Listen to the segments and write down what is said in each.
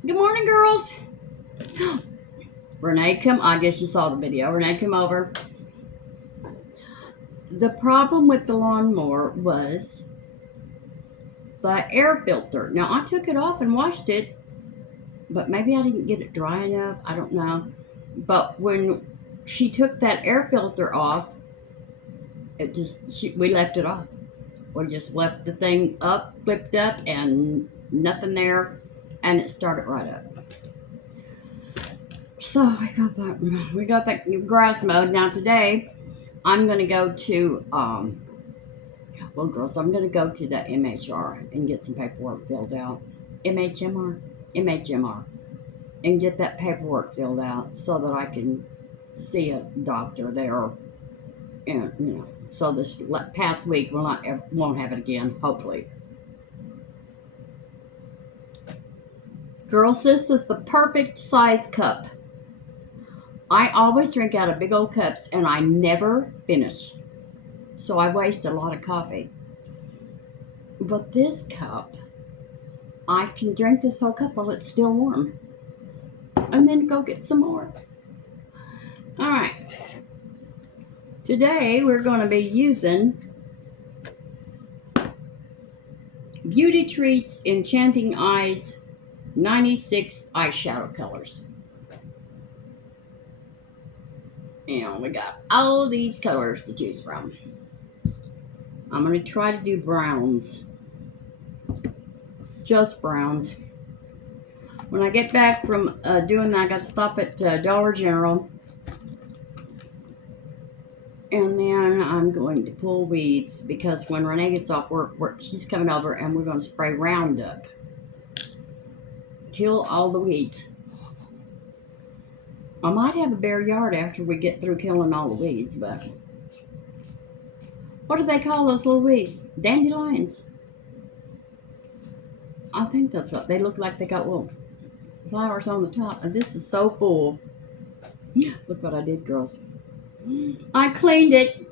Good morning, girls. I guess you saw the video. Renee came over. The problem with the lawnmower was the air filter. Now, I took it off and washed it, but maybe I didn't get it dry enough. I don't know. But when she took that air filter off, we left it off. We just left the thing up, flipped up, and nothing there, and it started right up. So we got that grass mowed. Now today, I'm gonna go to girls, I'm gonna go to the MHR and get some paperwork filled out. MHMR, and get that paperwork filled out so that I can see a doctor there. And so this past week won't have it again. Hopefully, girls, this is the perfect size cup. I always drink out of big old cups, and I never finish. So I waste a lot of coffee. But this cup, I can drink this whole cup while it's still warm. And then go get some more. All right. Today, we're going to be using Beauty Treats Enchanting Eyes 96 eyeshadow colors. And we got all these colors to choose from. I'm going to try to do browns. Just browns. When I get back from doing that, I got to stop at Dollar General. And then I'm going to pull weeds because when Renee gets off work, she's coming over and we're going to spray Roundup. Kill all the weeds. I might have a bare yard after we get through killing all the weeds, but what do they call those little weeds? Dandelions. I think that's what they look like. They got little flowers on the top. And this is so full. Look what I did, girls. I cleaned it.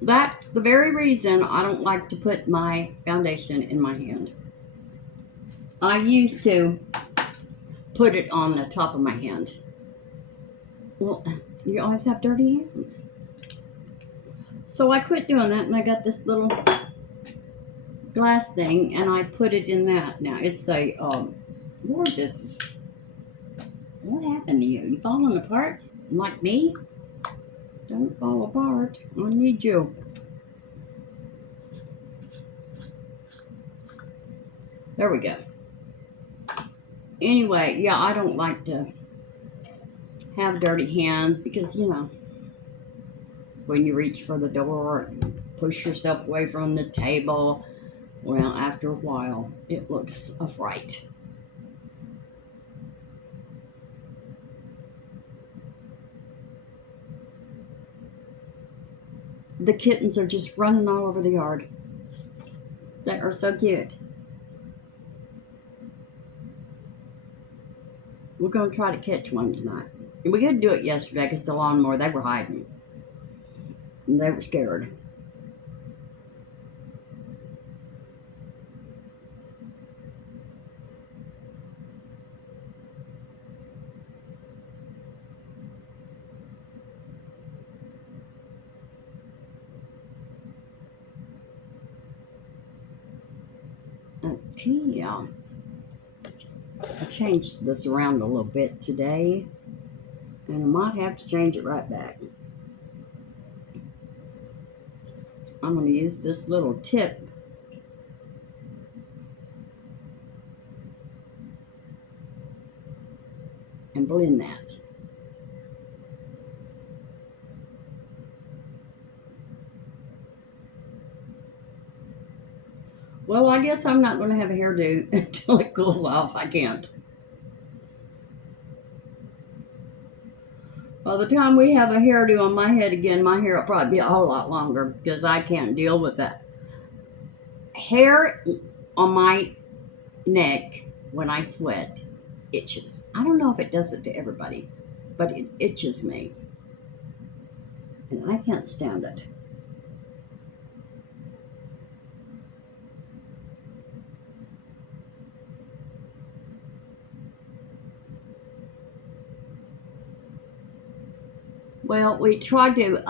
That's the very reason I don't like to put my foundation in my hand. I used to put it on the top of my hand. Well, you always have dirty hands. So I quit doing that, and I got this little glass thing, and I put it in that. Now, it's a, Lord, what happened to you? You falling apart? Like me? Don't fall apart. I need you. There we go. Anyway, yeah, I don't like to have dirty hands because, when you reach for the door and push yourself away from the table, well, after a while, it looks a fright. The kittens are just running all over the yard. They are so cute. We're going to try to catch one tonight. And we couldn't do it yesterday because the lawnmower, they were hiding. And they were scared. Okay, I changed this around a little bit today, and I might have to change it right back. I'm going to use this little tip and blend that. Well, I guess I'm not going to have a hairdo until it cools off. I can't. By the time we have a hairdo on my head again, my hair will probably be a whole lot longer because I can't deal with that. Hair on my neck when I sweat itches. I don't know if it does it to everybody, but it itches me. And I can't stand it. Well, we tried to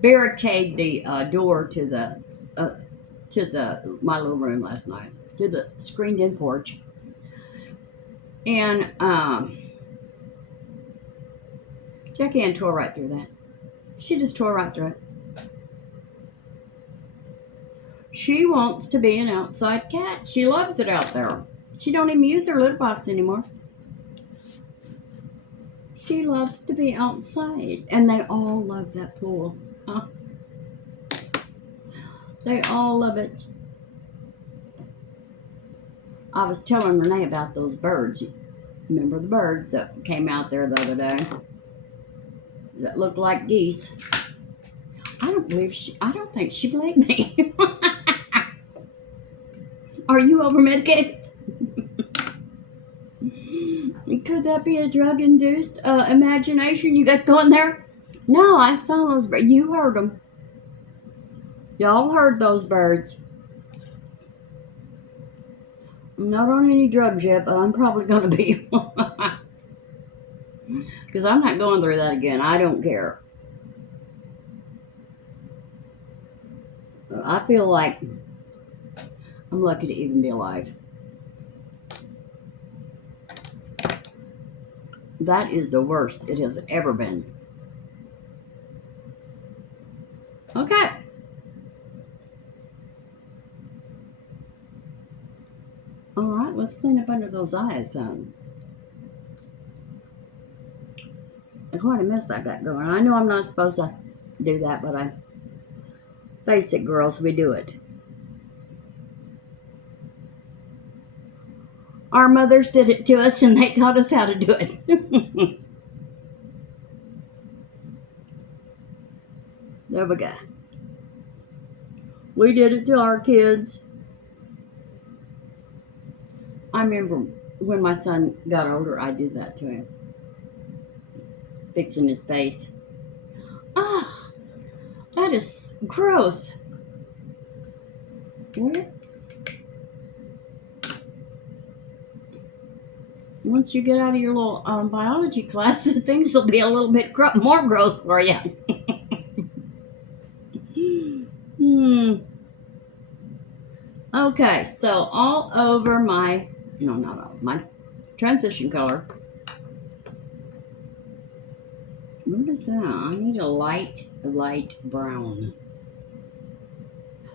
barricade the door to the my little room last night, to the screened-in porch, and Jackie Ann tore right through that. She just tore right through it. She wants to be an outside cat. She loves it out there. She don't even use her litter box anymore. She loves to be outside. And they all love that pool. Huh? They all love it. I was telling Renee about those birds. Remember the birds that came out there the other day? That looked like geese. I don't think she believed me. Are you over medicated? Could that be a drug-induced imagination you got going there? No, I saw those birds. You heard them. Y'all heard those birds. I'm not on any drugs yet, but I'm probably going to be. Because I'm not going through that again. I don't care. I feel like I'm lucky to even be alive. That is the worst it has ever been. Okay. All right, let's clean up under those eyes, son. Quite a mess I got going. I know I'm not supposed to do that, but I face it, girls, we do it. Our mothers did it to us, and they taught us how to do it. There we go. We did it to our kids. I remember when my son got older, I did that to him. Fixing his face. Ah, that is gross. What? Once you get out of your little biology class, things will be a little bit more gross for you. Okay, so all over my, no, not all, my transition color. What is that? I need a light brown.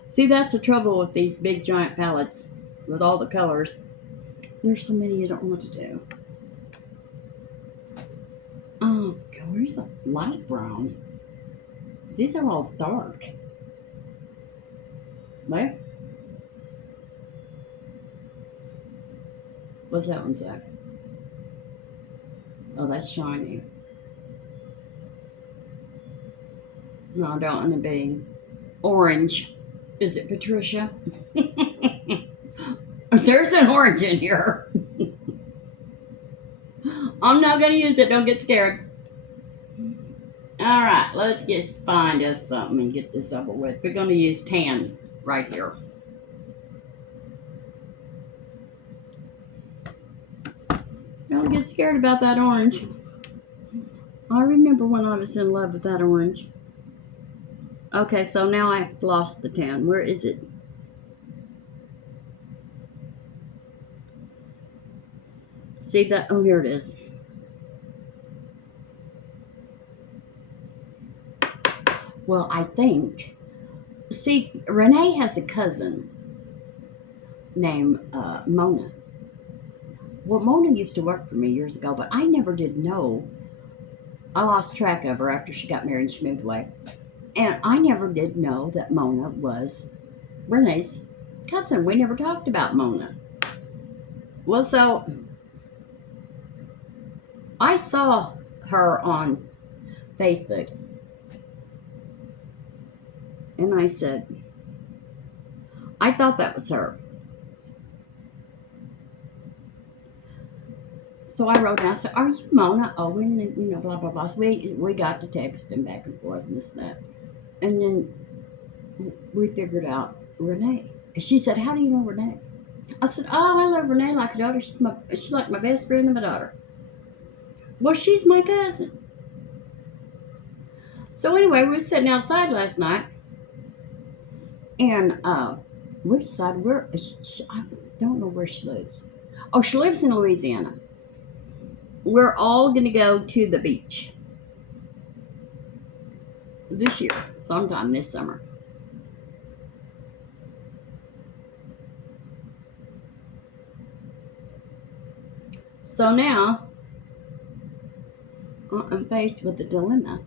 See, that's the trouble with these big giant palettes with all the colors. There's so many you don't know what to do. Oh, where's the light brown? These are all dark. Where? What's that one say? Oh, that's shiny. No, I don't want to be orange. Is it Patricia? There's an orange in here. I'm not going to use it. Don't get scared. All right, let's just find us something and get this over with. We're going to use tan right here. Don't get scared about that orange. I remember when I was in love with that orange. Okay, so now I've lost the tan. Where is it? See that? Oh, here it is. Well, I think. See, Renee has a cousin named Mona. Well, Mona used to work for me years ago, but I never did know. I lost track of her after she got married and she moved away. And I never did know that Mona was Renee's cousin. We never talked about Mona. Well, so I saw her on Facebook. And I said, I thought that was her. So I wrote down, I said, are you Mona Owen? And, you know, blah, blah, blah. So we got to texting back and forth and this and that. And then we figured out Renee. And she said, how do you know Renee? I said, oh, I love Renee like a daughter. She's like my best friend and my daughter. Well, she's my cousin. So anyway, we were sitting outside last night, and we decided I don't know where she lives. Oh, she lives in Louisiana. We're all going to go to the beach this year, sometime this summer. So now I'm faced with the dilemma.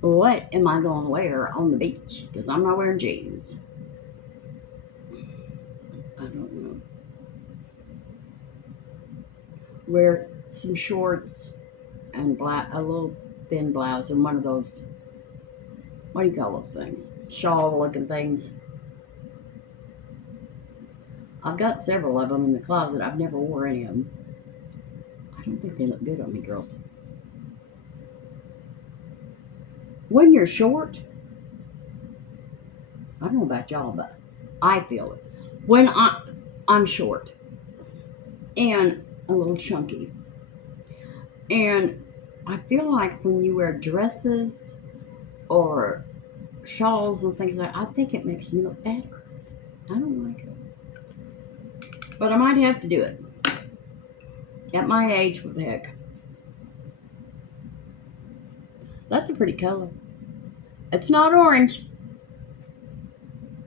What am I going to wear on the beach? Because I'm not wearing jeans. I don't know. Wear some shorts and a little thin blouse and one of those, what do you call those things? Shawl looking things. I've got several of them in the closet. I've never wore any of them. I don't think they look good on me, girls. When you're short, I don't know about y'all, but I feel it. When I'm short and a little chunky, and I feel like when you wear dresses or shawls and things like that, I think it makes me look better. I don't like it. But I might have to do it. At my age, what the heck. That's a pretty color. It's not orange.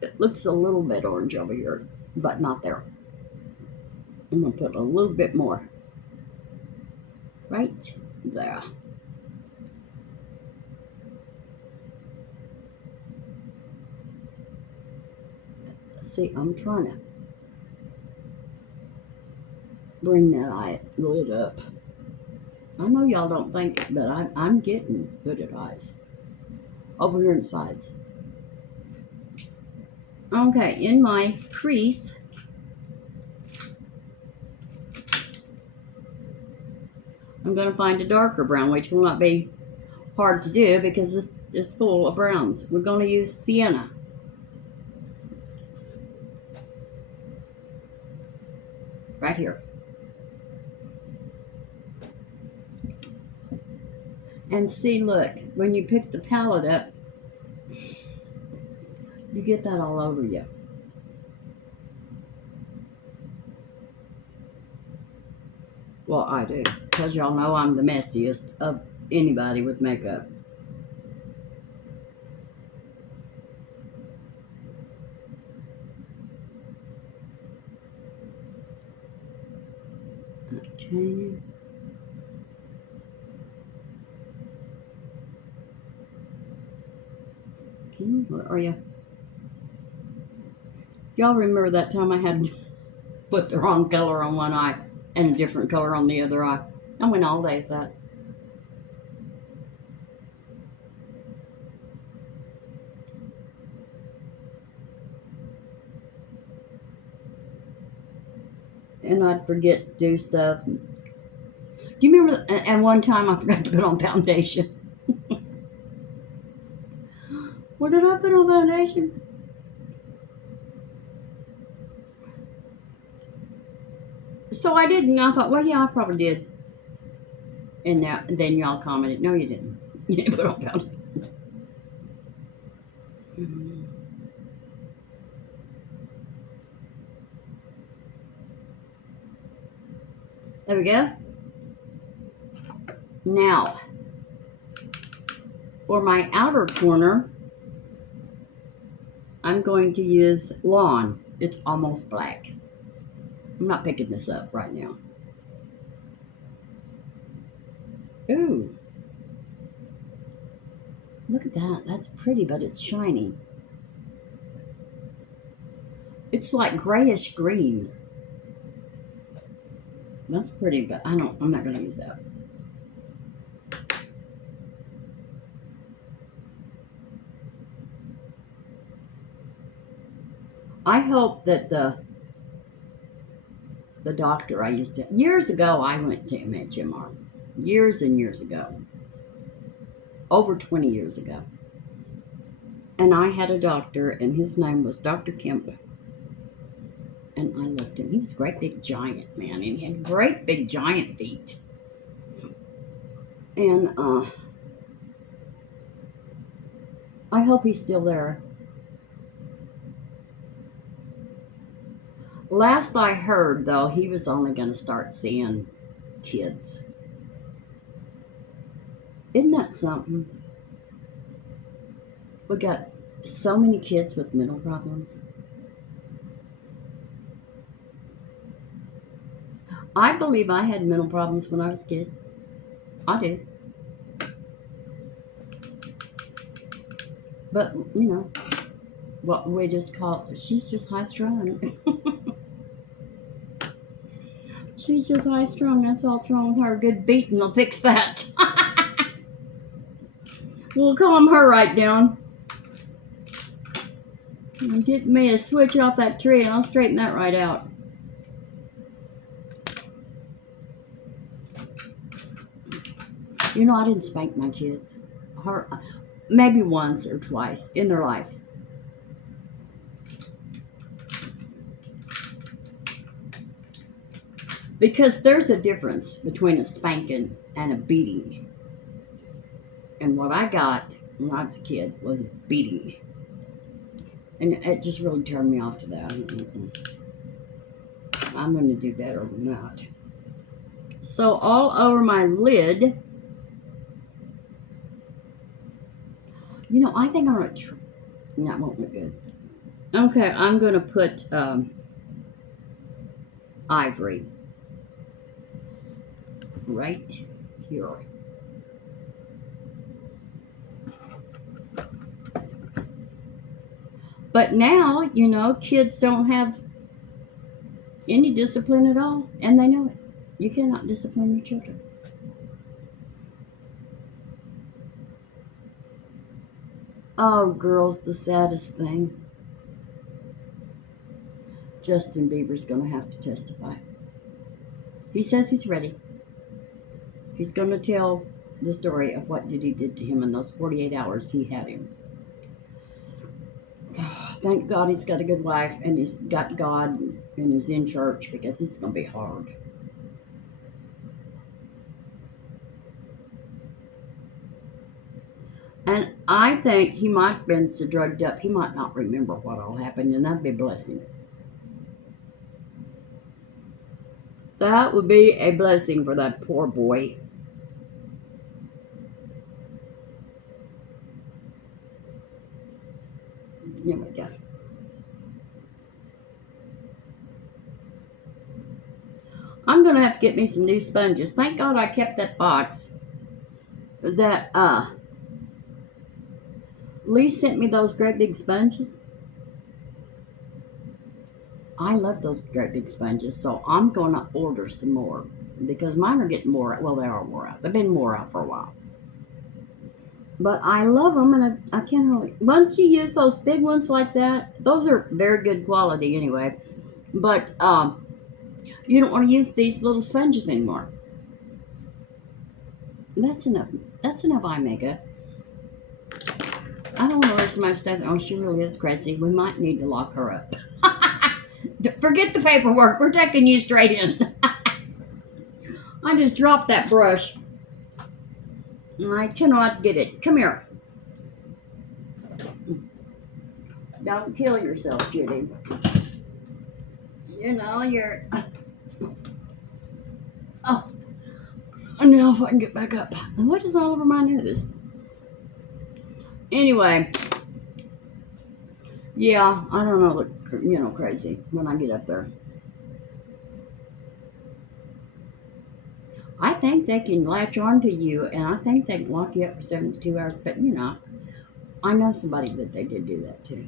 It looks a little bit orange over here, but not there. I'm going to put a little bit more. Right there. See, I'm trying to bring that eyelid up. I know y'all don't think, but I'm getting good at eyes. Over here in the sides. Okay, in my crease, I'm going to find a darker brown, which will not be hard to do because this is full of browns. We're going to use sienna. Right here. And see, look, when you pick the palette up, you get that all over you. Well, I do, because y'all know I'm the messiest of anybody with makeup. Okay. Where are you? Y'all remember that time I had to put the wrong color on one eye and a different color on the other eye? I went all day with that. And I'd forget to do stuff. Do you remember? And one time I forgot to put on foundation. What did I put on foundation? So I didn't. I thought, well, yeah, I probably did. And then y'all commented, no, you didn't. You didn't put on foundation. There we go. Now, for my outer corner, I'm going to use Lawn. It's almost black. I'm not picking this up right now. Ooh. Look at that. That's pretty, but it's shiny. It's like grayish green. That's pretty, but I'm not going to use that. I hope that the doctor I used to, years ago, I went to MHMR. Years and years ago. Over 20 years ago. And I had a doctor, and his name was Dr. Kemp. And I looked at him. He was a great big giant, man. And he had great big giant feet. And I hope he's still there. Last I heard, though, he was only going to start seeing kids. Isn't that something? We got so many kids with mental problems. I believe I had mental problems when I was a kid. I did. But, you know, what we just call, she's just high strung. She's just high strung. That's all wrong with her. Good beating will fix that. We'll calm her right down. And get me a switch off that tree and I'll straighten that right out. You know, I didn't spank my kids. Maybe once or twice in their life. Because there's a difference between a spanking and a beating. And what I got when I was a kid was a beating. And it just really turned me off to that. I'm going to do better than that. So all over my lid, you know, I think I'm going to, that won't look good. Okay, I'm going to put ivory right here. But now, you know, kids don't have any discipline at all, and they know it. You cannot discipline your children. Oh, girls, the saddest thing. Justin Bieber's going to have to testify. He says he's ready. He's going to tell the story of what Diddy did to him in those 48 hours he had him. Thank God he's got a good wife and he's got God and he's in church, because this is going to be hard. And I think he might have been so drugged up, he might not remember what all happened, and that'd be a blessing. That would be a blessing for that poor boy. Here we go. I'm going to have to get me some new sponges. Thank God I kept that box that Lee sent me, those great big sponges. I love those great big sponges, so I'm going to order some more, because mine are getting more, well, they are more out. They've been more out for a while. But I love them, and I can't really, once you use those big ones like that, those are very good quality anyway, but you don't want to use these little sponges anymore. That's enough eye makeup. I don't know there's so much stuff. Oh, she really is crazy. We might need to lock her up. Forget the paperwork. We're taking you straight in. I just dropped that brush. I cannot get it. Come here. Don't kill yourself, Judy. You know, you're... Oh. Now if I can get back up. And what is all over my nose? Anyway. Yeah, I don't know, you know, crazy when I get up there. I think they can latch on to you, and I think they can lock you up for 72 hours, but you know, I know somebody that they did do that to.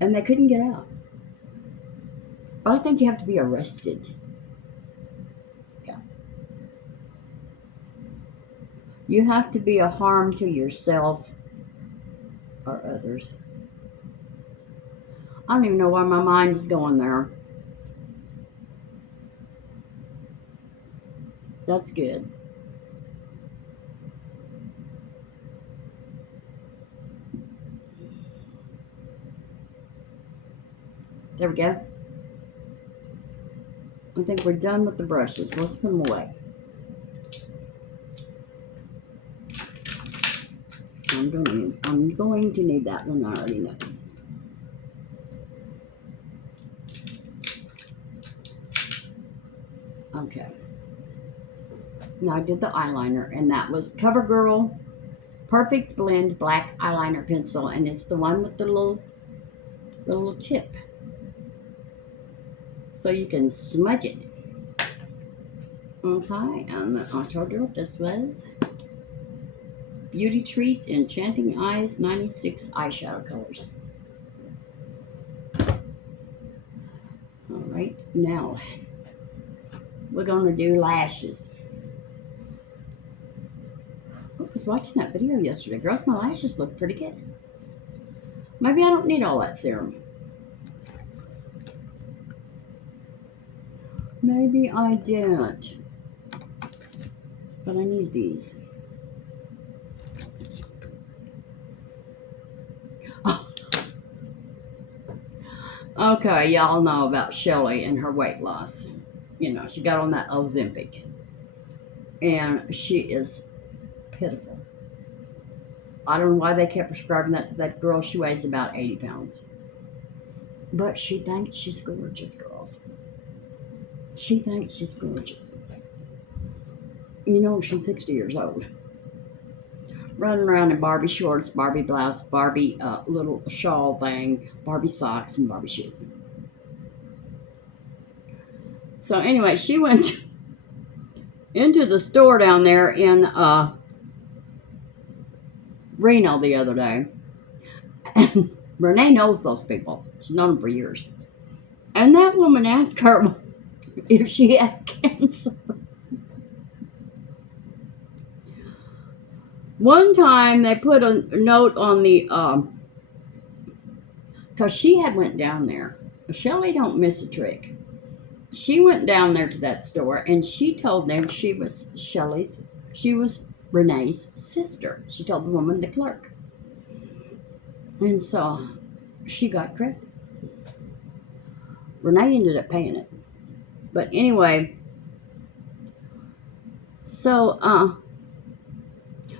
And they couldn't get out. But I think you have to be arrested. Yeah. You have to be a harm to yourself or others. I don't even know why my mind is going there. That's good. There we go. I think we're done with the brushes. Let's put them away. I'm going to need that one, I already know. Okay. Now I did the eyeliner, and that was CoverGirl Perfect Blend Black Eyeliner Pencil, and it's the one with the little tip. So you can smudge it. Okay, and I told you what this was. Beauty Treats Enchanting Eyes 96 eyeshadow colors. Alright, now we're going to do lashes. I was watching that video yesterday. Girls, my lashes look pretty good. Maybe I don't need all that serum. Maybe I didn't. But I need these. Oh. Okay, y'all know about Shelly and her weight loss. You know, she got on that Ozempic. And she is pitiful. I don't know why they kept prescribing that to that girl. She weighs about 80 pounds. But she thinks she's gorgeous, girls. She thinks she's gorgeous. You know, she's 60 years old. Running around in Barbie shorts, Barbie blouse, Barbie little shawl thing, Barbie socks, and Barbie shoes. So anyway, she went into the store down there in Reno the other day. And Renee knows those people. She's known them for years. And that woman asked her if she had cancer. One time they put a note on the, because she had went down there. Shelly don't miss a trick. She went down there to that store and she told them she was Renee's sister. She told the woman, the clerk. And so she got credit. Renee ended up paying it. But anyway, so,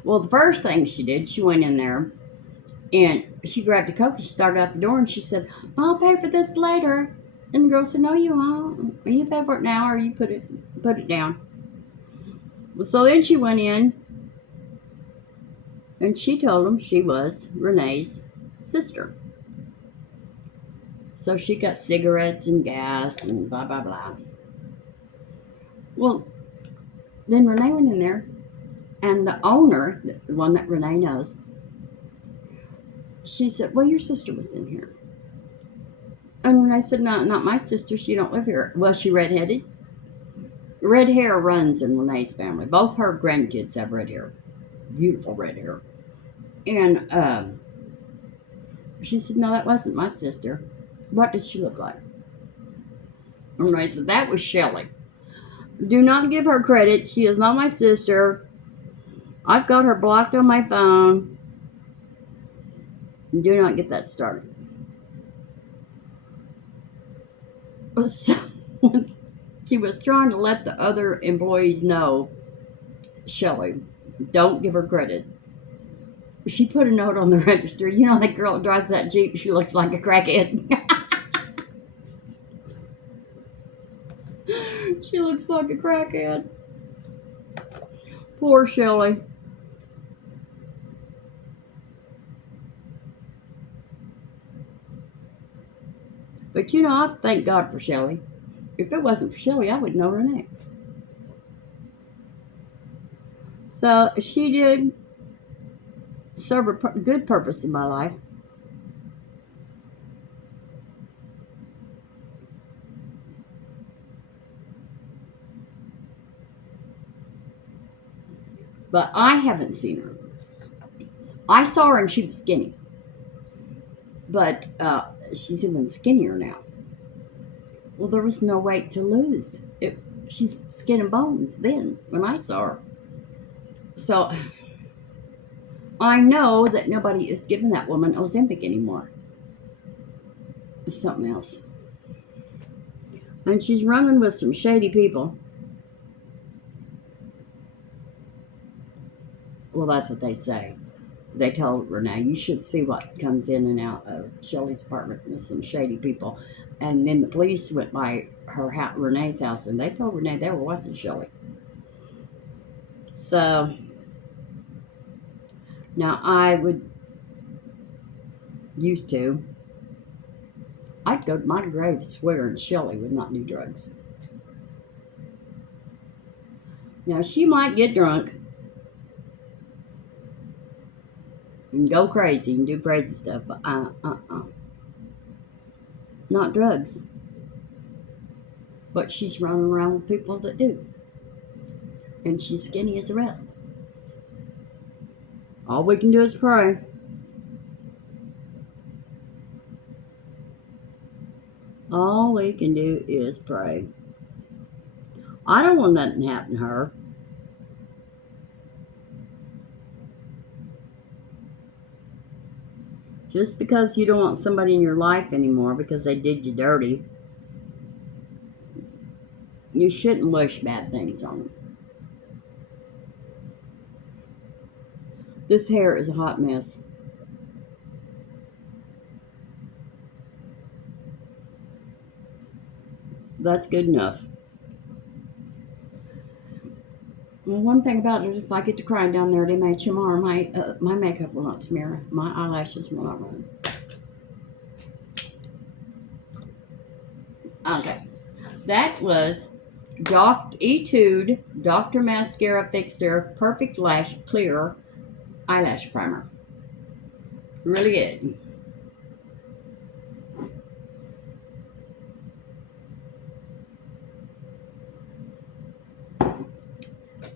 well, the first thing she did, she went in there and she grabbed a Coke. She started out the door and she said, I'll pay for this later. And the girl said, no, you won't. You pay for it now or you put it down. Well, so then she went in and she told them she was Renee's sister. So she got cigarettes and gas and blah, blah, blah. Well, then Renee went in there and the owner, the one that Renee knows, she said, well, your sister was in here. And Renee said, no, not my sister. She don't live here. Was she redheaded? Red hair runs in Renee's family. Both her grandkids have red hair. Beautiful red hair. And she said, no, that wasn't my sister. What did she look like? And Renee said, that was Shelly. Do not give her credit. She is not my sister. I've got her blocked on my phone. Do not get that started. So she was trying to let the other employees know, Shelly, don't give her credit. She put a note on the register. You know that girl that drives that Jeep, she looks like a crackhead. She looks like a crackhead. Poor Shelly. But you know, I thank God for Shelly. If it wasn't for Shelly, I wouldn't know Renee. So she did serve a good purpose in my life. But I haven't seen her. I saw her and she was skinny. But she's even skinnier now. Well, there was no weight to lose. She's skin and bones then when I saw her. So I know that nobody is giving that woman Ozempic anymore. It's something else. And she's running with some shady people. Well, that's what they say. They told Renee, you should see what comes in and out of Shelly's apartment with some shady people. And then the police went by her house, Renee's house, and they told Renee they were watching Shelly. So now I'd go to my grave swearing Shelly would not do drugs. Now she might get drunk and go crazy and do crazy stuff, but not drugs. But she's running around with people that do. And she's skinny as a rabbit. All we can do is pray. All we can do is pray. I don't want nothing to happen to her. Just because you don't want somebody in your life anymore because they did you dirty, you shouldn't wish bad things on them. This hair is a hot mess. That's good enough. Well, one thing about it, if I get to crying down there tomorrow, my makeup will not smear. My eyelashes will not run. Okay. That was Etude Dr. Mascara Fixer Perfect Lash Clear Eyelash Primer. Really good.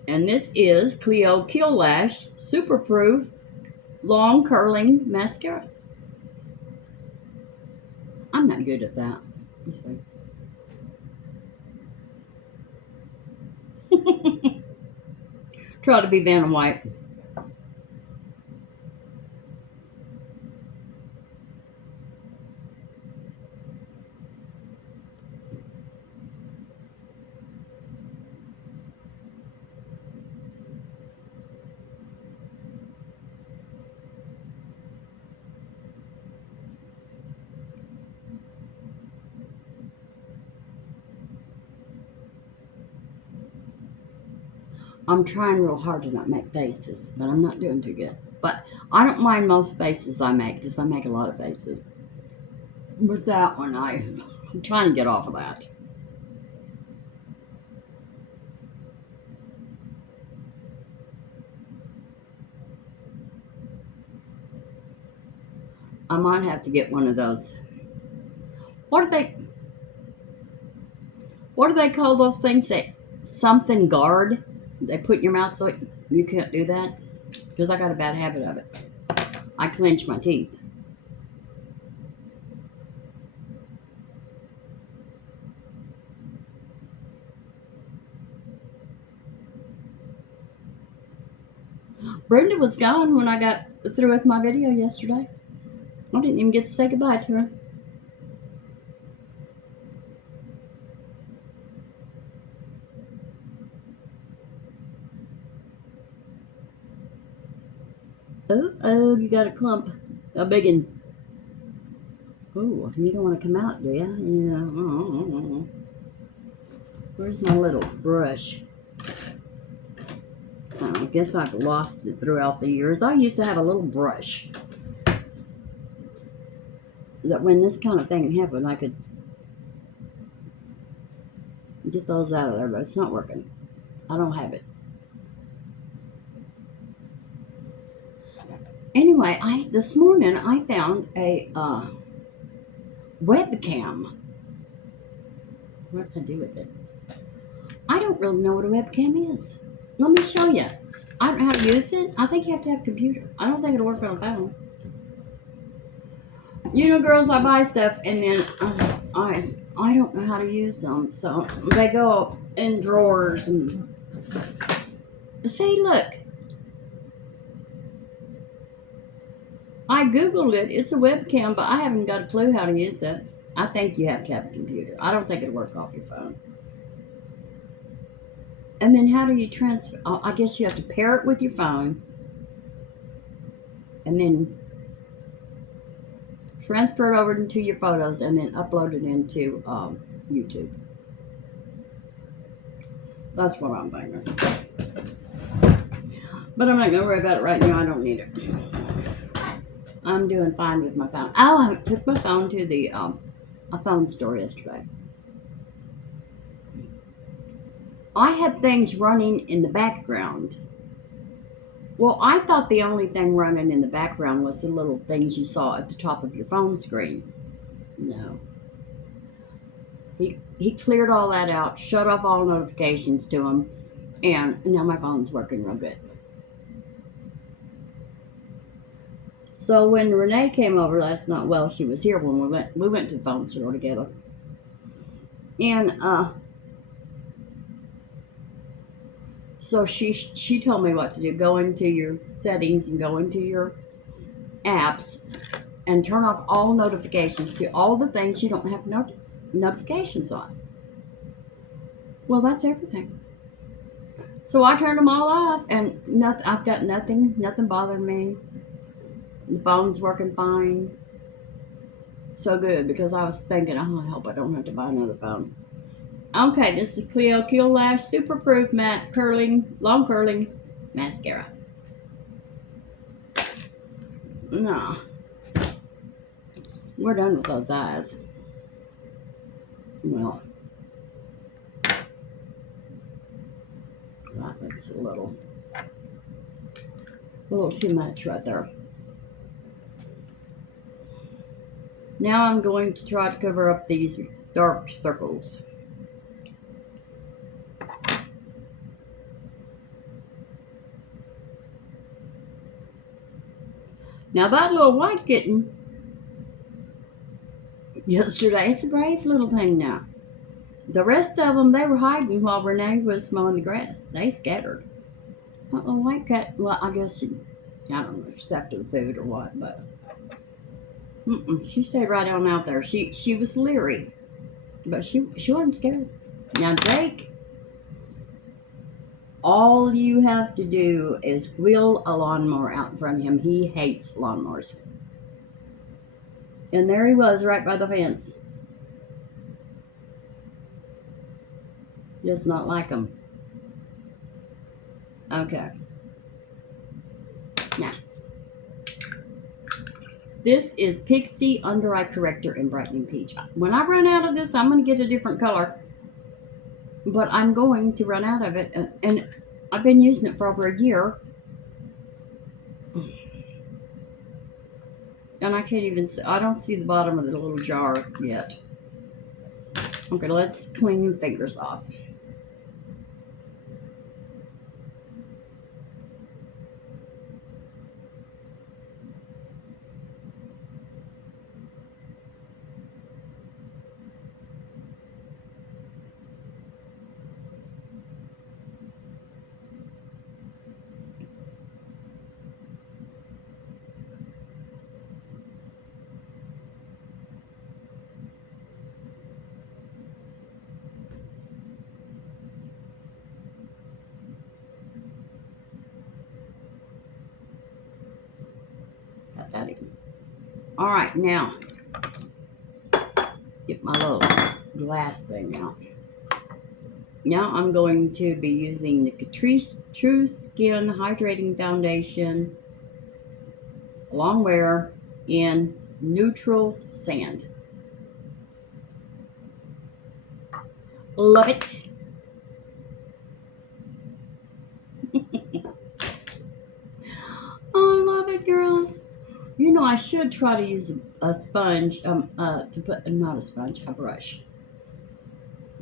And this is Clio Kill Lash Superproof Long Curling Mascara. I'm not good at that. Let's see. Try to be Vanna White. I'm trying real hard to not make faces, but I'm not doing too good. But I don't mind most faces I make because I make a lot of faces. But that one, I'm trying to get off of that. I might have to get one of those. What do they call those things that something guard? They put in your mouth so you can't do that? Because I got a bad habit of it. I clench my teeth. Brenda was gone when I got through with my video yesterday. I didn't even get to say goodbye to her. Oh, you got a clump. A big one. Oh, you don't want to come out, do you? Yeah. Where's my little brush? Oh, I guess I've lost it throughout the years. I used to have a little brush that when this kind of thing happened, I could get those out of there, but it's not working. I don't have it. Anyway, this morning I found a webcam. What did I do with it? I don't really know what a webcam is. Let me show you. I don't know how to use it. I think you have to have a computer. I don't think it'll work on a phone. You know, girls, I buy stuff and then I don't know how to use them, so they go in drawers and see, look. I Googled it. It's a webcam, but I haven't got a clue how to use it. I think you have to have a computer. I don't think it'll work off your phone. And then how do you transfer? I guess you have to pair it with your phone. and then transfer it over into your photos and then upload it into YouTube. That's what I'm thinking. But I'm not going to worry about it right now. I don't need it. I'm doing fine with my phone. Oh, I took my phone to the a phone store yesterday. I had things running in the background. Well, I thought the only thing running in the background was the little things you saw at the top of your phone screen. No. He cleared all that out, shut off all notifications to him, and now my phone's working real good. So when Renee came over last night, well, she was here when we went to the phone store together. And so she told me what to do. Go into your settings and go into your apps and turn off all notifications to all the things you don't have notifications on. Well, that's everything. So I turned them all off, and I've got nothing bothering me. The phone's working fine. So good, because I was thinking, oh, I hope I don't have to buy another phone. Okay, this is Clio Kill Lash Super Proof Matte Long Curling Mascara. No. We're done with those eyes. Well, that looks a little too much right there. Now I'm going to try to cover up these dark circles. Now that little white kitten yesterday, it's a brave little thing now. The rest of them, they were hiding while Renee was mowing the grass. They scattered. That little white cat, well, I guess I don't know if she's after the food or what, but she stayed right on out there. She was leery, but she wasn't scared. Now Jake, all you have to do is wheel a lawnmower out in front of him. He hates lawnmowers. And there he was right by the fence. Does not like them. Okay. Now, this is Pixi Undereye Corrector in Brightening Peach. When I run out of this, I'm going to get a different color. But I'm going to run out of it. And I've been using it for over a year. And I can't even see, I don't see the bottom of the little jar yet. Okay, let's clean the fingers off. All right, now get my little glass thing out. Now I'm going to be using the Catrice True Skin Hydrating Foundation Long Wear in Neutral Sand. Love it. Oh, I love it, girls. You know, I should try to use a sponge, to put, not a sponge, a brush.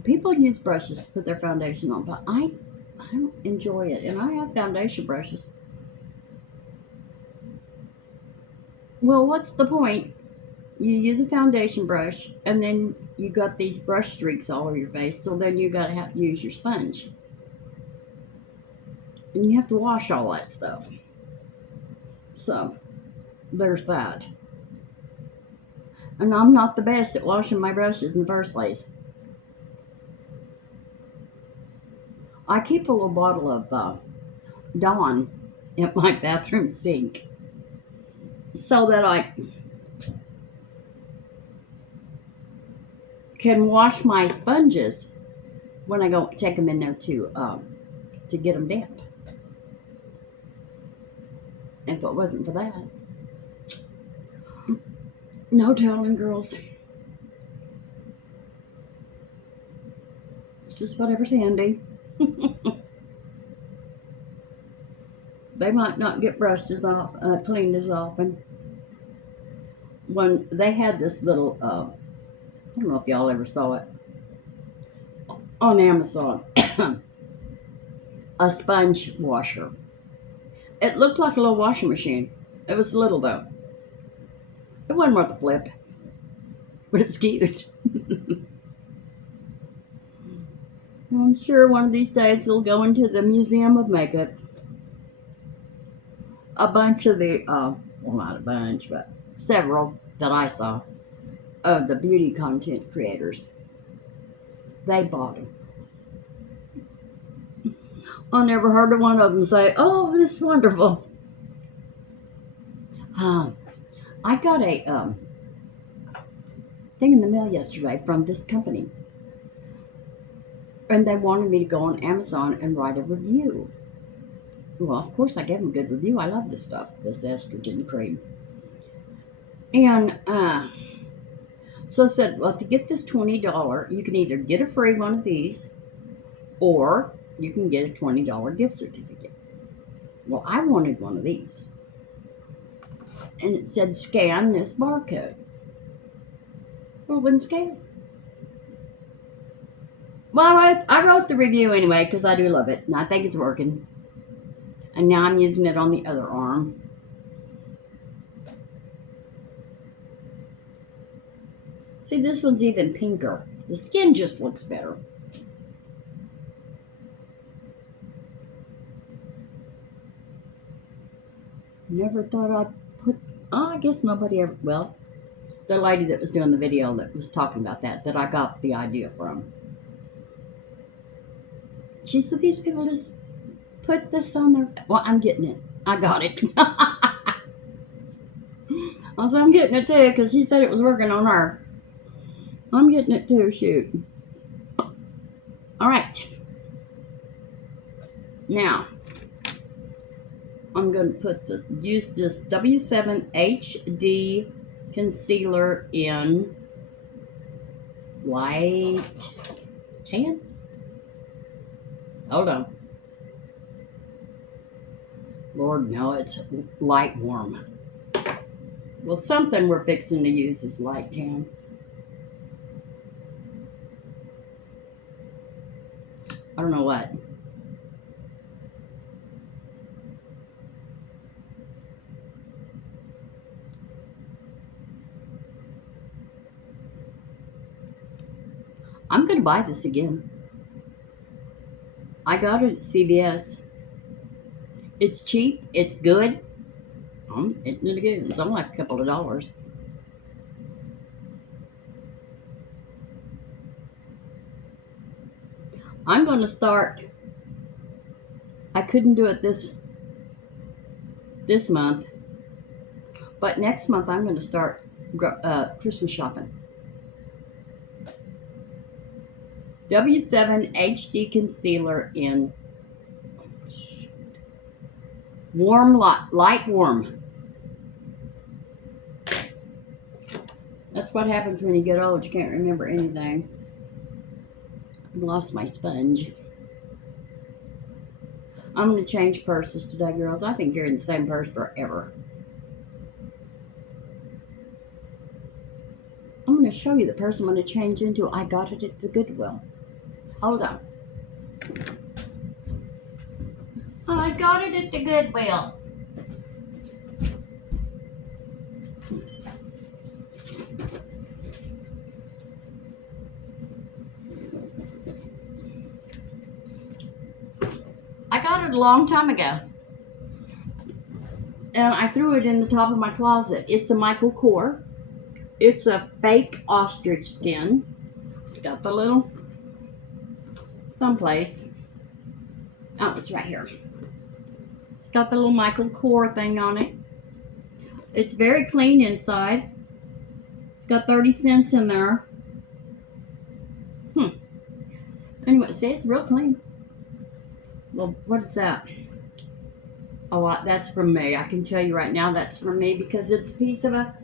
People use brushes to put their foundation on, but I don't enjoy it. And I have foundation brushes. Well, what's the point? You use a foundation brush, and then you got these brush streaks all over your face, so then you got to have to use your sponge. And you have to wash all that stuff. So there's that. And I'm not the best at washing my brushes in the first place. I keep a little bottle of Dawn at my bathroom sink. so that I can wash my sponges when I go take them in there to get them damp. If it wasn't for that, no telling, girls. It's just whatever's handy. They might not get brushed as often, cleaned as often. When they had this little, I don't know if y'all ever saw it on Amazon, a sponge washer. It looked like a little washing machine. It was little though. It wasn't worth a flip, but it was cute. I'm sure one of these days it'll go into the Museum of Makeup. A bunch of the, well, not a bunch, but several that I saw of the beauty content creators, they bought them. I never heard of one of them say, "Oh, this is wonderful." I got a thing in the mail yesterday from this company, and they wanted me to go on Amazon and write a review. Well, of course, I gave them a good review. I love this stuff, this estrogen cream. And so I said, well, to get this $20, you can either get a free one of these, or you can get a $20 gift certificate. Well, I wanted one of these. And it said, scan this barcode. Well, it wouldn't scan. Well, I wrote the review anyway because I do love it, and I think it's working. And now I'm using it on the other arm. See, this one's even pinker. The skin just looks better. Never thought I'd put, I guess nobody ever, well, the lady that was doing the video that was talking about that I got the idea from. She said, these people just put this on their, well, I'm getting it. I got it. I said, I'm getting it too, because she said it was working on her. I'm getting it too, shoot. All right. Now, I'm going to use this W7 HD concealer in light tan. Hold on. Lord, no, it's light warm. Well, something we're fixing to use is light tan. I don't know what. I'm going to buy this again. I got it at CVS. It's cheap. It's good. I'm hitting it again. It's only like a couple of dollars. I'm going to start. I couldn't do it this month, but next month I'm going to start Christmas shopping. W7 HD concealer in warm, light warm. That's what happens when you get old. You can't remember anything. I've lost my sponge. I'm going to change purses today, girls. I've been carrying the same purse forever. I'm going to show you the purse I'm going to change into. I got it at the Goodwill. Hold on. I got it at the Goodwill. I got it a long time ago. And I threw it in the top of my closet. It's a Michael Kors. It's a fake ostrich skin. It's got the little someplace. Oh, it's right here. It's got the little Michael Kors thing on it. It's very clean inside. It's got 30 cents in there. Anyway, see, it's real clean. Well, what is that? Oh, that's from me. I can tell you right now that's from me because it's a piece of a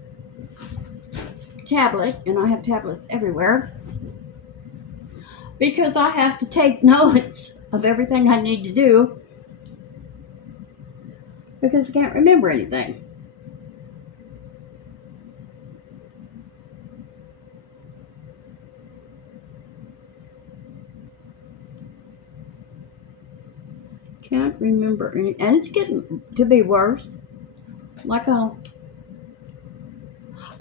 tablet, and I have tablets everywhere because I have to take notes of everything I need to do because I can't remember anything. Can't remember any, and it's getting to be worse. Like I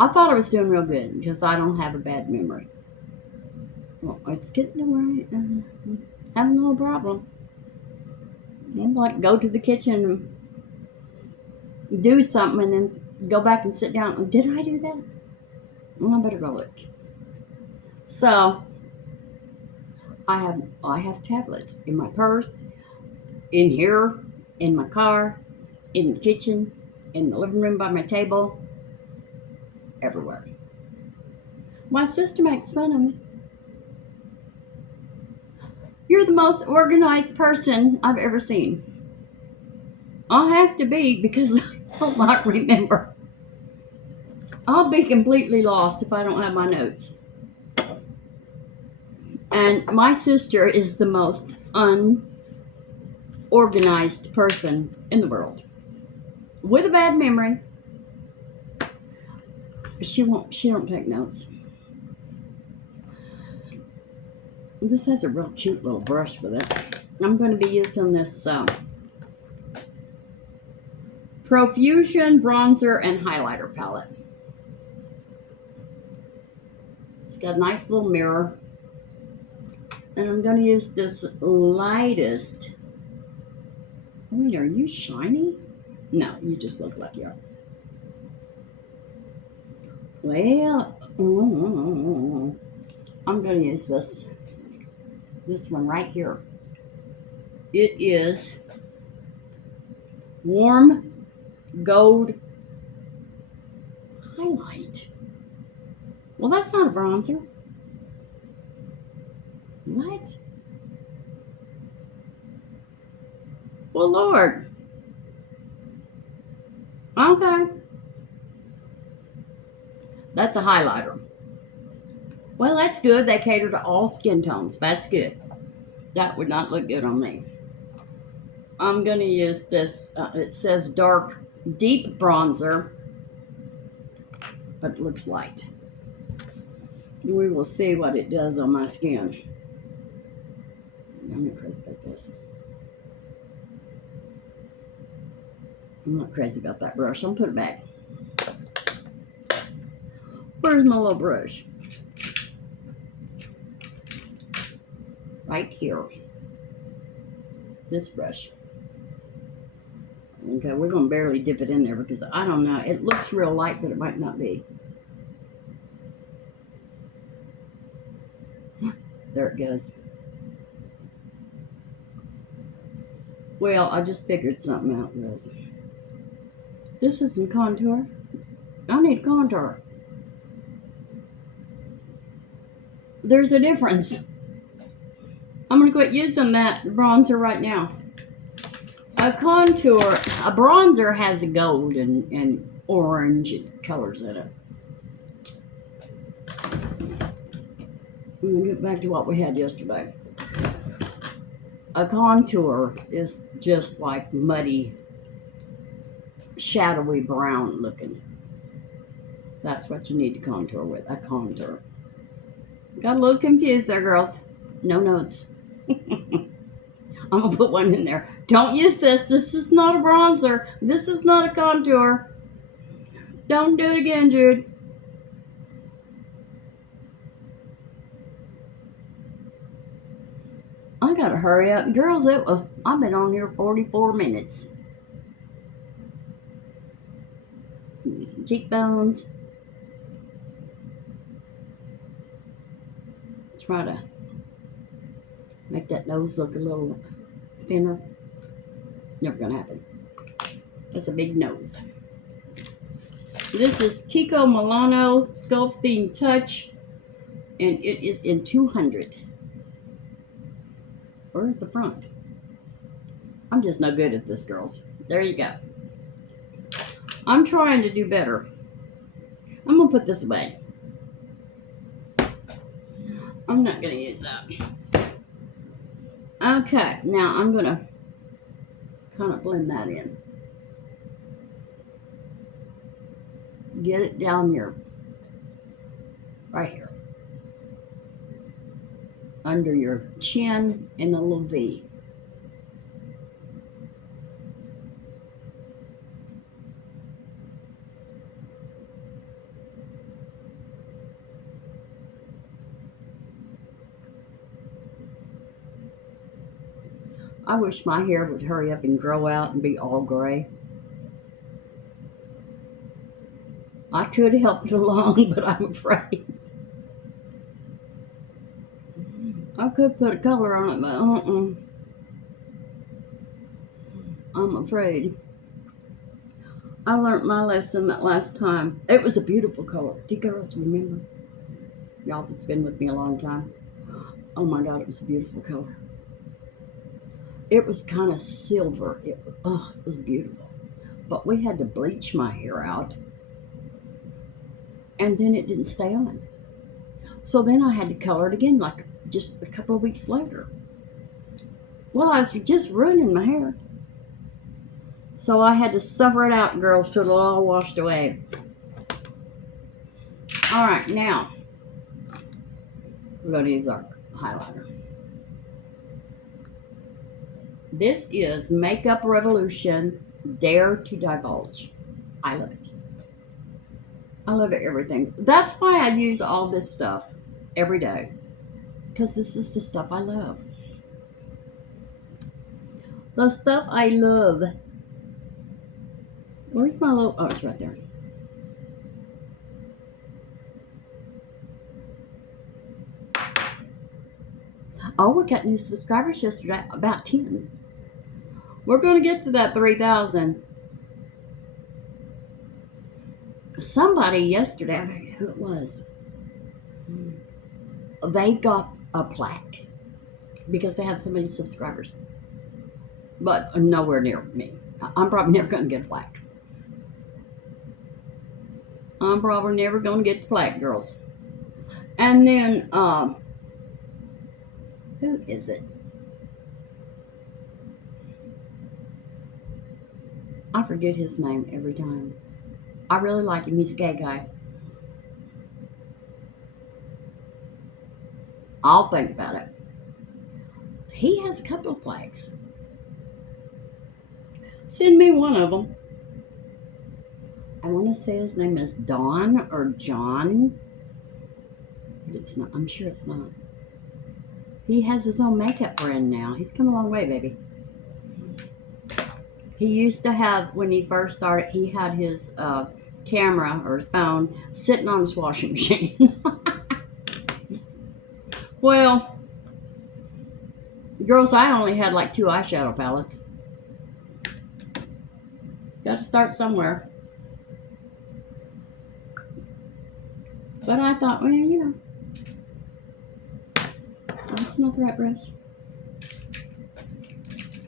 thought I was doing real good because I don't have a bad memory. Well, it's getting to where I'm having a little problem. I'm like go to the kitchen and do something, and then go back and sit down. Did I do that? Well, I better go look. So I have tablets in my purse, in here, in my car, in the kitchen, in the living room by my table, everywhere. My sister makes fun of me. You're the most organized person I've ever seen. I'll have to be because I will not remember. I'll be completely lost if I don't have my notes. And my sister is the most unorganized person in the world. With a bad memory. She don't take notes. This has a real cute little brush with it. I'm going to be using this Profusion Bronzer and Highlighter palette. It's got a nice little mirror. And I'm going to use this lightest. Wait, are you shiny? No, you just look like you are. Well, I'm going to use this one right here. It is Warm Gold Highlight. Well, that's not a bronzer. What? Well, Lord. Okay. That's a highlighter. Well, that's good. They cater to all skin tones. That's good. That would not look good on me. I'm going to use this. It says dark, deep bronzer, but it looks light. We will see what it does on my skin. I'm not crazy about this. I'm not crazy about that brush. I'll put it back. Where's my little brush? Right here. This brush. Okay, we're going to barely dip it in there because I don't know. It looks real light, but it might not be. There it goes. Well, I just figured something out, Liz. This is some contour. I need contour. There's a difference. I'm going to quit using that bronzer right now. A bronzer has a gold and orange colors in it. I'm going to get back to what we had yesterday. A contour is just like muddy, shadowy brown looking. That's what you need to contour with, a contour. Got a little confused there, girls. No notes. I'm going to put one in there. Don't use this. This is not a bronzer. This is not a contour. Don't do it again, Jude. I got to hurry up. Girls, I've been on here 44 minutes. Give me some cheekbones. Try to make that nose look a little thinner. Never gonna happen. That's a big nose. This is Kiko Milano Sculpting Touch, and it is in 200. Where's the front? I'm just no good at this, girls. There you go. I'm trying to do better. I'm going to put this away. I'm not going to use that. Okay, now I'm going to kind of blend that in. Get it down here. Right here. Under your chin in a little V. I wish my hair would hurry up and grow out and be all gray. I could help it along, but I'm afraid. I could put a color on it, but I'm afraid. I learned my lesson that last time. It was a beautiful color. Do you girls remember? Y'all that's been with me a long time. Oh my God, it was a beautiful color. It was kind of silver. It was beautiful. But we had to bleach my hair out. And then it didn't stay on. So then I had to color it again, like just a couple of weeks later. Well, I was just ruining my hair. So I had to suffer it out, girls, till it all washed away. All right, now we're going to use our highlighter. This is Makeup Revolution Dare to Divulge. I love it. I love it, everything. That's why I use all this stuff every day. Because this is the stuff I love. The stuff I love. Where's my little... Oh, it's right there. Oh, we got new subscribers yesterday. About 10. We're going to get to that 3,000. Somebody yesterday, I forget who it was, they got a plaque because they had so many subscribers. But nowhere near me. I'm probably never going to get a plaque. I'm probably never going to get the plaque, girls. And then, who is it? I forget his name every time. I really like him. He's a gay guy. I'll think about it. He has a couple of plaques. Send me one of them. I want to say his name is Don or John. But it's not. I'm sure it's not. He has his own makeup brand now. He's come a long way, baby. He used to have, when he first started, he had his camera or his phone sitting on his washing machine. Well, girls, I only had like 2 eyeshadow palettes. Got to start somewhere. But I thought, well, you know, that's not the right brush.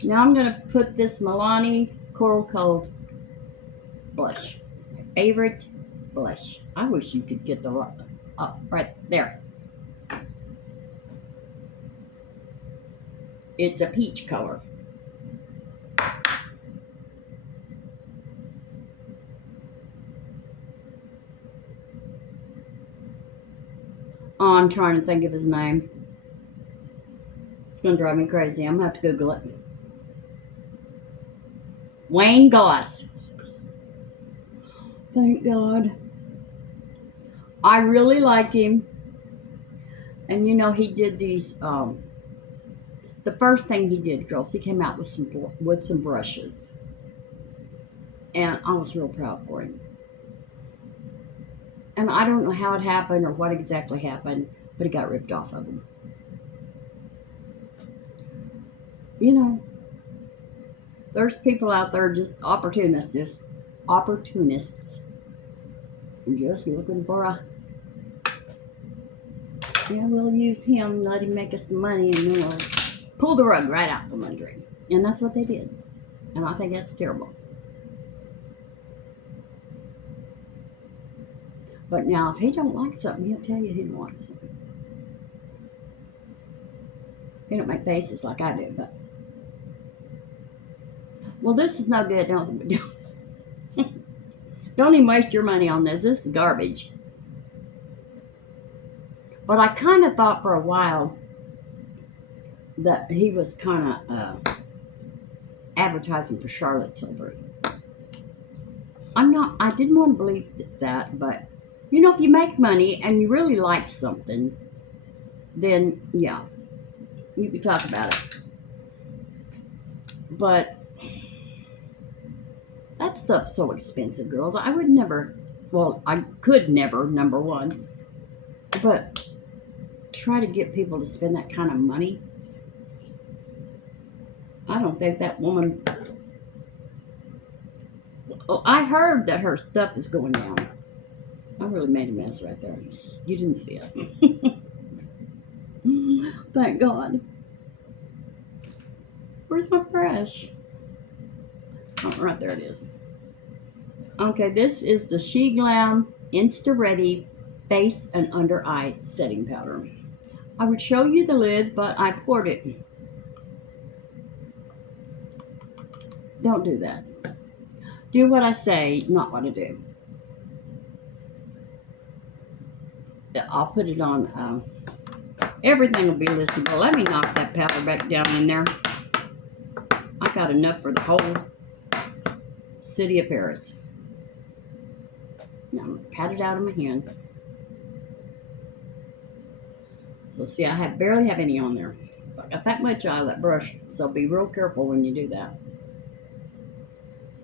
Now I'm going to put this Milani Coral Cove blush. My favorite blush. I wish you could get the right there. It's a peach color. Oh, I'm trying to think of his name. It's going to drive me crazy. I'm going to have to Google it. Wayne Goss. Thank God. I really like him. And you know, he did these, the first thing he did, girls, he came out with some brushes. And I was real proud for him. And I don't know how it happened or what exactly happened, but he got ripped off of him. You know, there's people out there just opportunists. Just looking for a... Yeah, we'll use him, let him make us some money, and then we'll pull the rug right out from under him. And that's what they did. And I think that's terrible. But now, if he don't like something, he'll tell you he don't like something. He don't make faces like I do, but... Well, this is no good. Don't even waste your money on this. This is garbage. But I kind of thought for a while that he was kind of advertising for Charlotte Tilbury. I didn't want to believe that, but, you know, if you make money and you really like something, then, yeah, you could talk about it. But that stuff's so expensive, girls. I would never, well, I could never, number one, but try to get people to spend that kind of money. I don't think that woman... Oh, I heard that her stuff is going down. I really made a mess right there. You didn't see it. Thank God. Where's my brush? Oh, right there it is. Okay, this is the Sheglam Insta-Ready Face and Under Eye Setting Powder. I would show you the lid, but I poured it. Don't do that. Do what I say, not what I do. I'll put it on. Everything will be listable. Let me knock that powder back down in there. I got enough for the whole city of Paris. Now I'm going to pat it out of my hand. So see, I barely have any on there. I got that much out of that brush, so be real careful when you do that.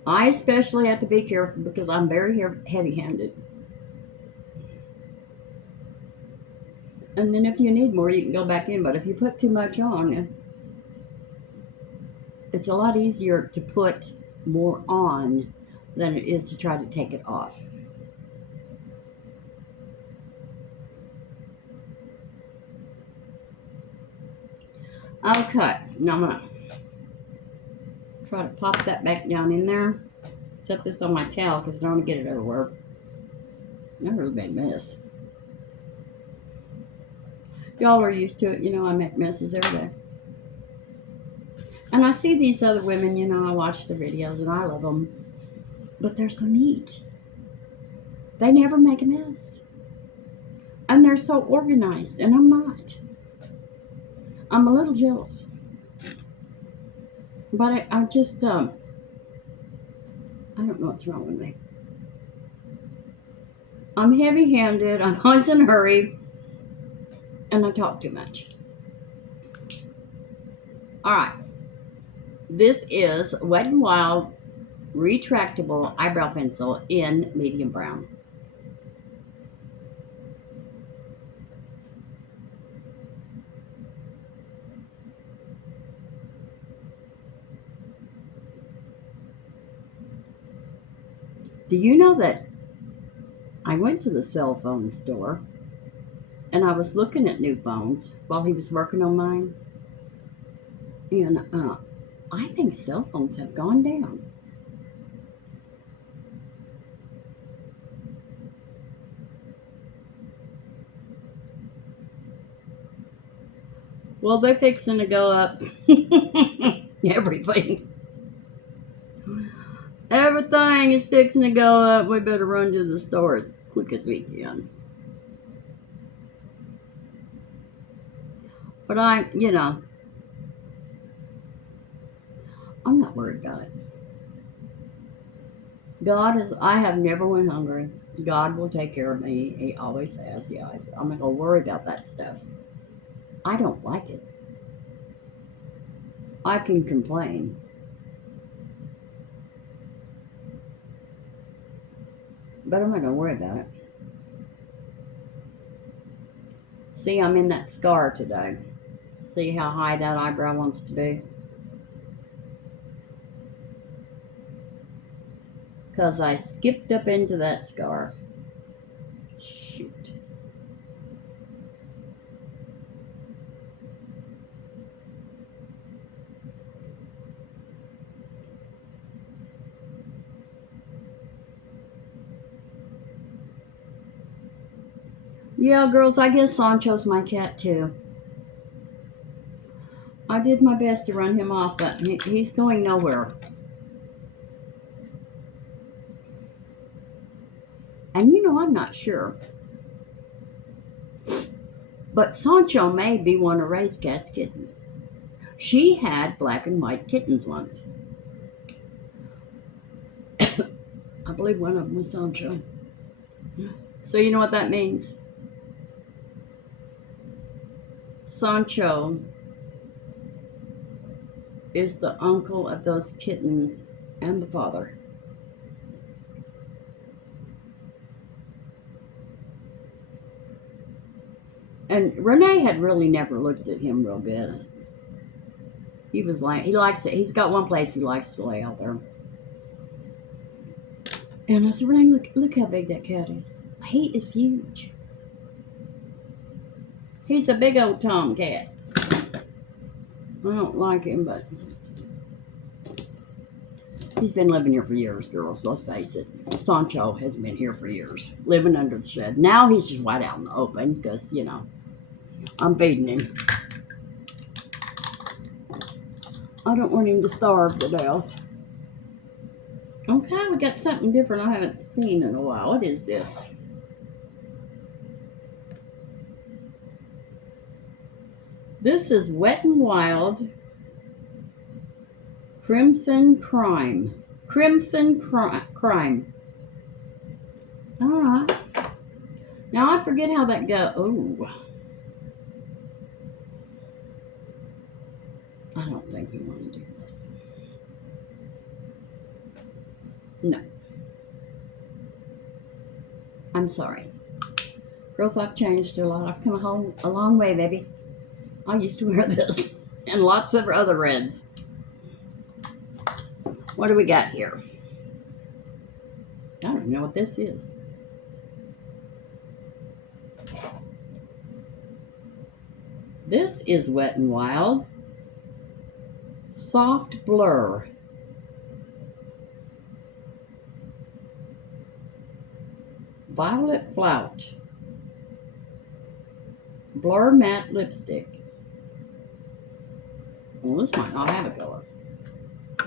I especially have to be careful because I'm very heavy-handed. And then if you need more, you can go back in. But if you put too much on, it's a lot easier to put more on than it is to try to take it off. Okay, now I'm going to try to pop that back down in there. Set this on my towel because I don't want to get it everywhere. I really made a mess. Y'all are used to it. You know, I make messes every day. And I see these other women, you know, I watch the videos and I love them. But they're so neat. They never make a mess. And they're so organized, and I'm not. I'm a little jealous. But I just, I don't know what's wrong with me. I'm heavy-handed, I'm always in a hurry, and I talk too much. Alright. This is Wet n Wild Retractable Eyebrow Pencil in medium brown. Do you know that I went to the cell phone store and I was looking at new phones while he was working on mine? And I think cell phones have gone down. Well, they're fixing to go up. Everything. Everything is fixing to go up. We better run to the store as quick as we can. But you know, I'm not worried about it. I have never went hungry. God will take care of me. He always has. Yeah, I'm not going to worry about that stuff. I don't like it. I can complain. But I'm not going to worry about it. See, I'm in that scar today. See how high that eyebrow wants to be? Because I skipped up into that scar. Yeah, girls, I guess Sancho's my cat too. I did my best to run him off, but he's going nowhere. And you know, I'm not sure. But Sancho may be one of Ray's cat's kittens. She had black and white kittens once. I believe one of them was Sancho. So you know what that means? Sancho is the uncle of those kittens and the father. And Renee had really never looked at him real good. He was like, he likes it. He's got one place he likes to lay out there. And I said, Renee, look how big that cat is. He is huge. He's a big old tomcat. I don't like him, but he's been living here for years, girls. Let's face it. Sancho has been here for years, living under the shed. Now he's just right out in the open because, you know, I'm feeding him. I don't want him to starve to death. Okay, we got something different I haven't seen in a while. What is this? This is Wet n Wild Crimson Crime. Crimson Crime. All right. Now I forget how that goes. Oh. I don't think we want to do this. No. I'm sorry. Girls, I've changed a lot. I've come a long way, baby. I used to wear this and lots of other reds. What do we got here? I don't know what this is. This is Wet n Wild Soft Blur. Violet Flout. Blur Matte Lipstick. Well, this might not have a color.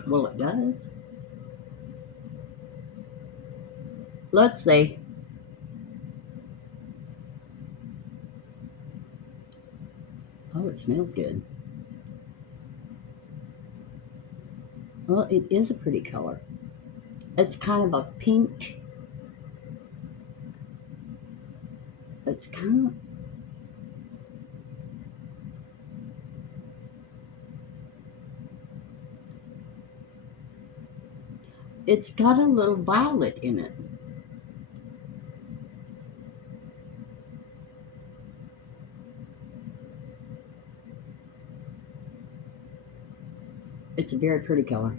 Well, it does. Let's see. Oh, it smells good. Well, it is a pretty color. It's kind of a pink. It's kind of... It's got a little violet in it. It's a very pretty color.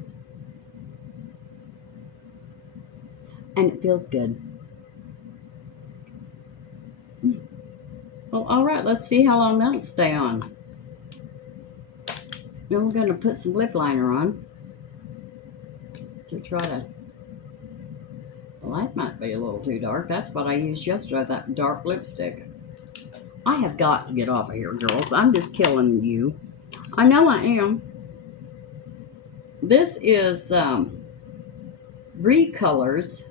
And it feels good. Well, all right, let's see how long that'll stay on. Then we're going to put some lip liner on to try to... Well, that might be a little too dark. That's what I used yesterday, that dark lipstick. I have got to get off of here, girls. I'm just killing you. I know I am. This is Recolors.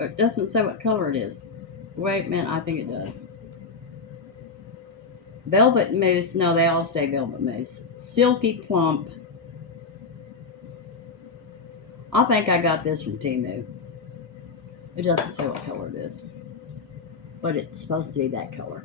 It doesn't say what color it is. Wait a minute, I think it does. Velvet Mousse. No, they all say Velvet Mousse. Silky Plump. I think I got this from Temu. It doesn't say what color it is. But it's supposed to be that color.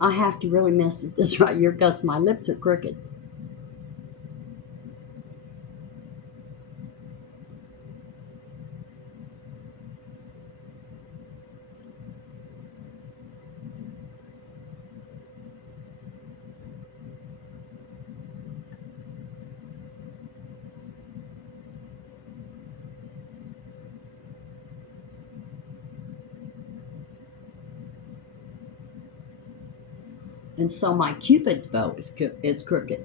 I have to really mess with this right here because my lips are crooked. And so my Cupid's bow is crooked.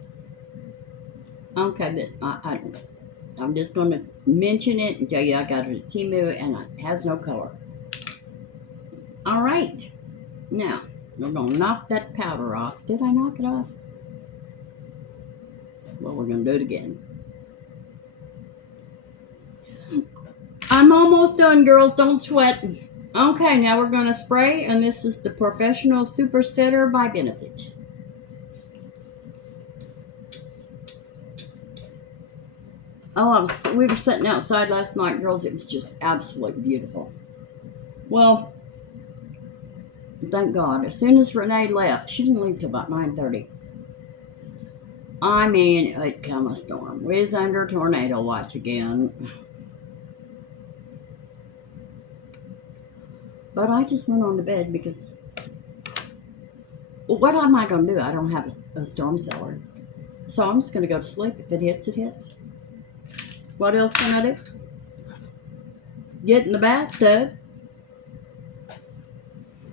Okay, I'm just going to mention it and tell you I got it at Temu and it has no color. All right. Now, we're going to knock that powder off. Did I knock it off? Well, we're going to do it again. I'm almost done, girls. Don't sweat. Okay, now we're going to spray, and this is the Professional Super Setter by Benefit. Oh, we were sitting outside last night, girls. It was just absolutely beautiful. Well, thank God. As soon as Renee left, she didn't leave till about 9:30. I mean, it come a storm. We was under tornado watch again. But I just went on to bed because, well, what am I going to do? I don't have a storm cellar. So I'm just going to go to sleep. If it hits, it hits. What else can I do? Get in the bathtub.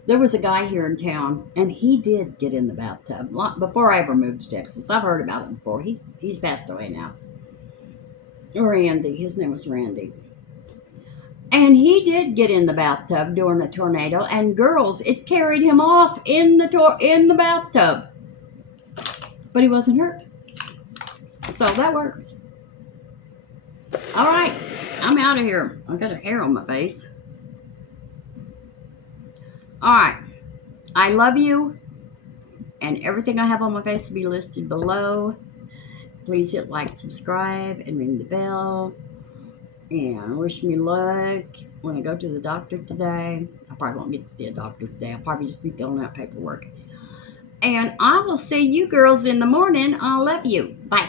There was a guy here in town, and he did get in the bathtub before I ever moved to Texas. I've heard about him before. He's passed away now. Randy. His name was Randy. And he did get in the bathtub during the tornado, and girls, it carried him off in the bathtub. But he wasn't hurt. So that works. All right, I'm out of here. I got a hair on my face. All right, I love you, and everything I have on my face will be listed below. Please hit like, subscribe, and ring the bell. And wish me luck when I go to the doctor today. I probably won't get to see a doctor today. I'll probably just be filling out paperwork. And I will see you girls in the morning. I love you. Bye.